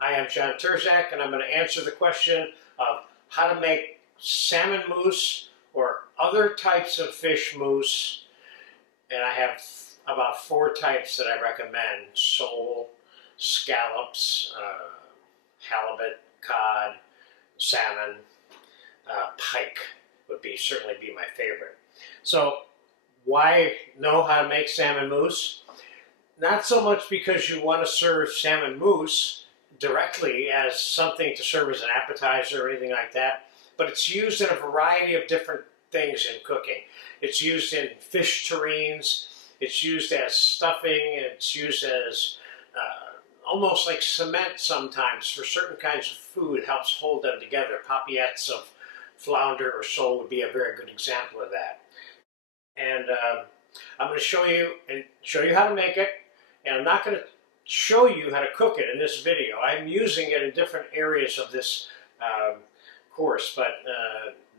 I am John Terzak, and I'm going to answer the question of how to make salmon mousse or other types of fish mousse. And I have about 4 types that I recommend: sole, scallops, halibut, cod, salmon, pike would certainly be my favorite. So why know how to make salmon mousse? Not so much because you want to serve salmon mousse directly as something to serve as an appetizer or anything like that, but it's used in a variety of different things in cooking. It's used in fish terrines, it's used as stuffing, it's used as almost like cement sometimes for certain kinds of food. It helps hold them together. Papiets of flounder or sole would be a very good example of that. And I'm going to show you how to make it, and I'm not going to show you how to cook it in this video. I'm using it in different areas of this course, but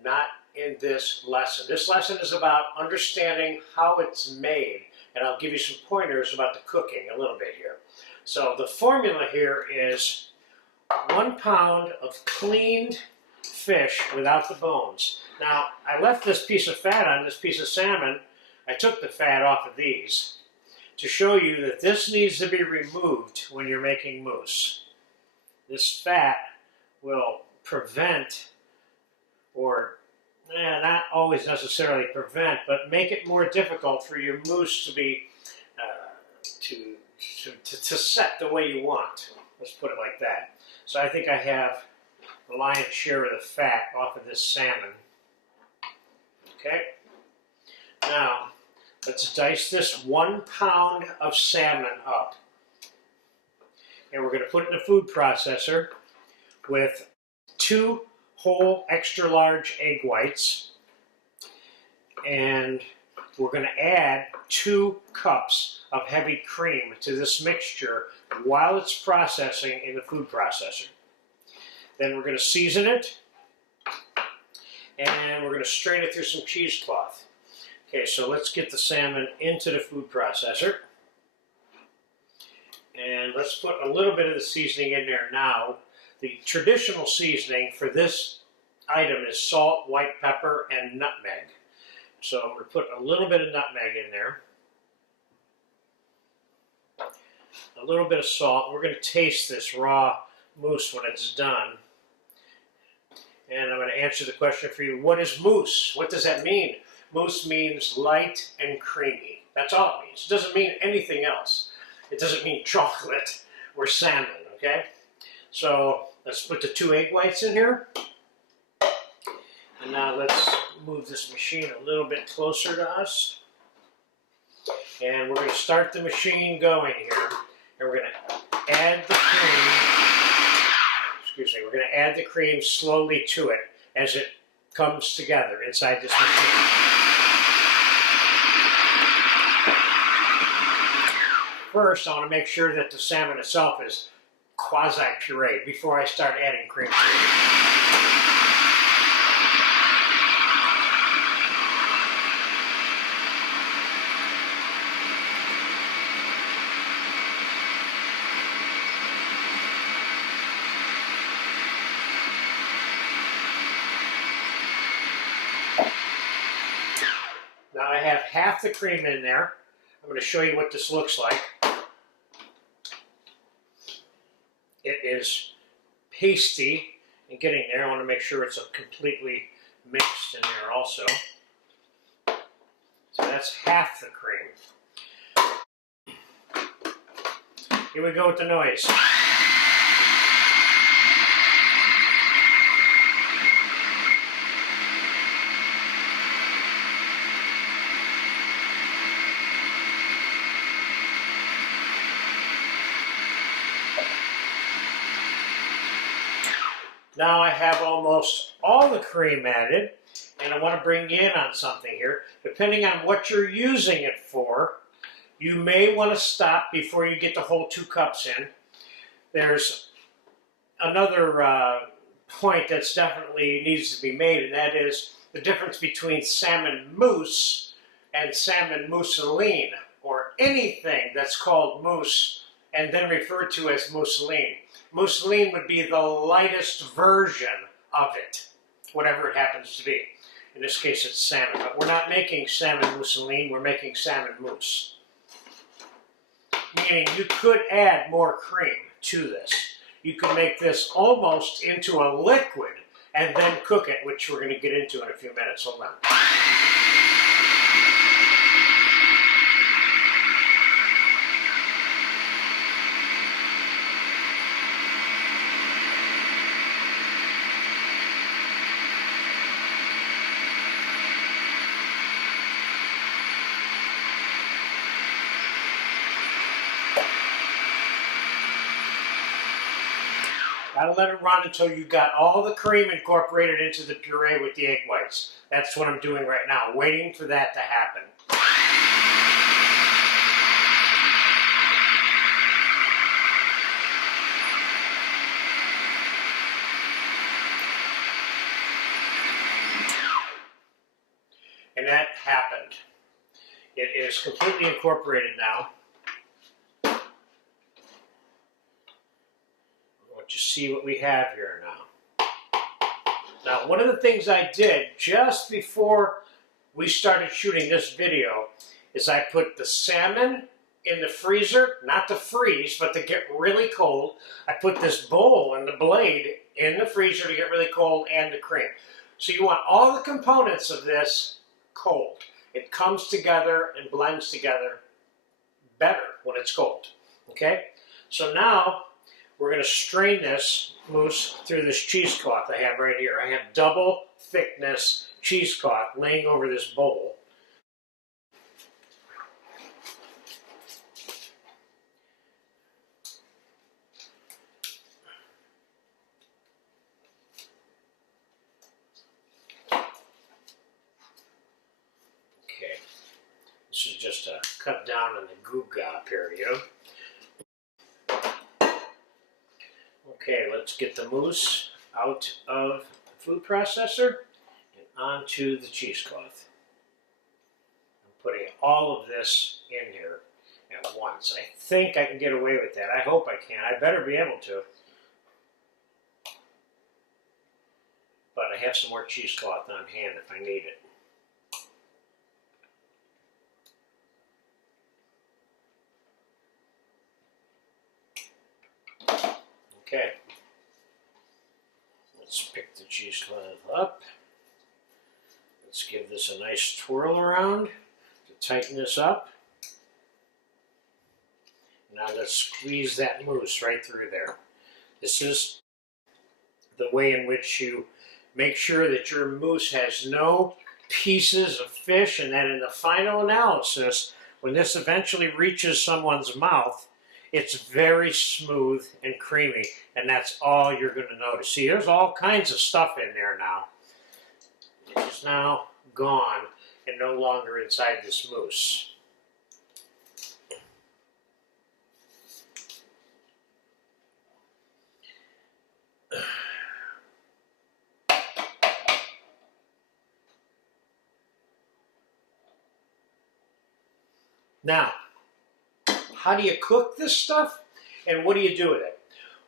not in this lesson. This lesson is about understanding how it's made, and I'll give you some pointers about the cooking a little bit here. So the formula here is 1 pound of cleaned fish without the bones. Now, I left this piece of fat on this piece of salmon. I took the fat off of these to show you that this needs to be removed when you're making mousse. This fat will prevent, or not always necessarily prevent, but make it more difficult for your mousse to be to set the way you want. Let's put it like that. So I think I have the lion's share of the fat off of this salmon. Okay. Now, let's dice this 1 pound of salmon up. And we're going to put it in a food processor with 2 whole extra large egg whites. And we're going to add 2 cups of heavy cream to this mixture while it's processing in the food processor. Then we're going to season it, and we're going to strain it through some cheesecloth. Okay, so let's get the salmon into the food processor. And let's put a little bit of the seasoning in there now. The traditional seasoning for this item is salt, white pepper, and nutmeg. So I'm going to put a little bit of nutmeg in there. A little bit of salt. We're going to taste this raw mousse when it's done. And I'm going to answer the question for you. What is mousse? What does that mean? Mousse means light and creamy. That's all it means. It doesn't mean anything else. It doesn't mean chocolate or salmon, okay? So let's put the 2 egg whites in here. And now let's move this machine a little bit closer to us. And we're going to start the machine going here. And we're going to add the cream. We're going to add the cream slowly to it as it comes together inside this machine. First, I want to make sure that the salmon itself is quasi-pureed before I start adding cream to it. Now I have half the cream in there. I'm going to show you what this looks like. It is pasty and getting there. I want to make sure it's completely mixed in there also. So that's half the cream. Here we go with the noise. Now I have almost all the cream added, and I want to bring you in on something here. Depending on what you're using it for, you may want to stop before you get the whole 2 cups in. There's another point that's definitely needs to be made, and that is the difference between salmon mousse and salmon mousseline, or anything that's called mousse and then referred to as mousseline. Mousseline would be the lightest version of it, whatever it happens to be. In this case, it's salmon, but we're not making salmon mousseline, we're making salmon mousse. Meaning you could add more cream to this. You could make this almost into a liquid and then cook it, which we're going to get into in a few minutes. Hold on. Gotta let it run until you got all the cream incorporated into the puree with the egg whites. That's what I'm doing right now, waiting for that to happen. And that happened. It is completely incorporated now. You see what we have here now. Now, one of the things I did just before we started shooting this video is I put the salmon in the freezer, not to freeze, but to get really cold. I put this bowl and the blade in the freezer to get really cold, and the cream. So you want all the components of this cold. It comes together and blends together better when it's cold. Okay? So now we're going to strain this mousse through this cheesecloth I have right here. I have double thickness cheesecloth laying over this bowl. Okay, this is just a cut down on the goo gop area. Okay, let's get the mousse out of the food processor and onto the cheesecloth. I'm putting all of this in here at once. I think I can get away with that. I hope I can. I better be able to. But I have some more cheesecloth on hand if I need it. Okay, let's pick the cheesecloth up. Let's give this a nice twirl around to tighten this up. Now let's squeeze that mousse right through there. This is the way in which you make sure that your mousse has no pieces of fish, and that in the final analysis, when this eventually reaches someone's mouth, it's very smooth and creamy, and that's all you're going to notice. See, there's all kinds of stuff in there now. It's now gone and no longer inside this mousse. Now, how do you cook this stuff, and what do you do with it?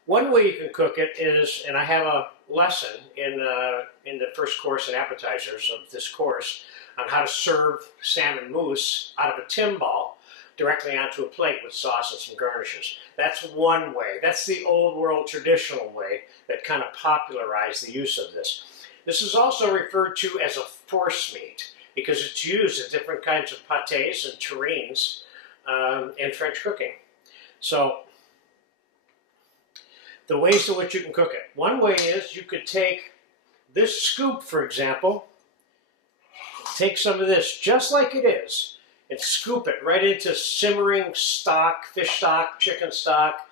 One way you can cook it is, and I have a lesson in the first course and appetizers of this course on how to serve salmon mousse out of a timbale directly onto a plate with sauce and some garnishes. That's one way. That's the old world traditional way that kind of popularized the use of this. This is also referred to as a force meat because it's used in different kinds of pates and terrines in French cooking. So the ways in which you can cook it. One way is you could take this scoop, for example, take some of this just like it is and scoop it right into simmering stock, fish stock, chicken stock,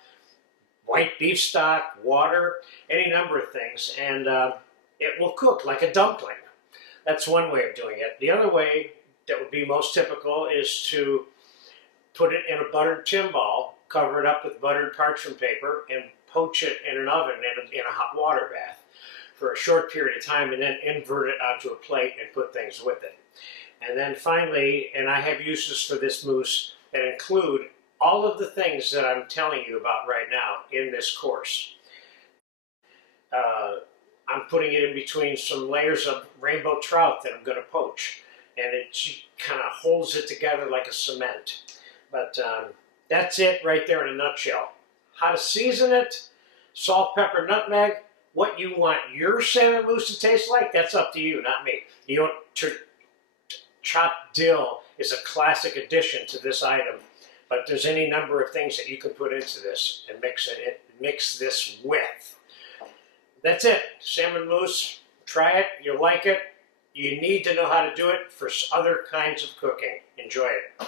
white beef stock, water, any number of things, and it will cook like a dumpling. That's one way of doing it. The other way that would be most typical is to put it in a buttered timbale, cover it up with buttered parchment paper, and poach it in an oven in a hot water bath for a short period of time, and then invert it onto a plate and put things with it. And then finally, and I have uses for this mousse that include all of the things that I'm telling you about right now in this course. I'm putting it in between some layers of rainbow trout that I'm going to poach, and it kind of holds it together like a cement. But that's it right there in a nutshell. How to season it, salt, pepper, nutmeg. What you want your salmon mousse to taste like, that's up to you, not me. You don't. Chopped dill is a classic addition to this item, but there's any number of things that you can put into this and mix this with. That's it. Salmon mousse. Try it. You'll like it. You need to know how to do it for other kinds of cooking. Enjoy it.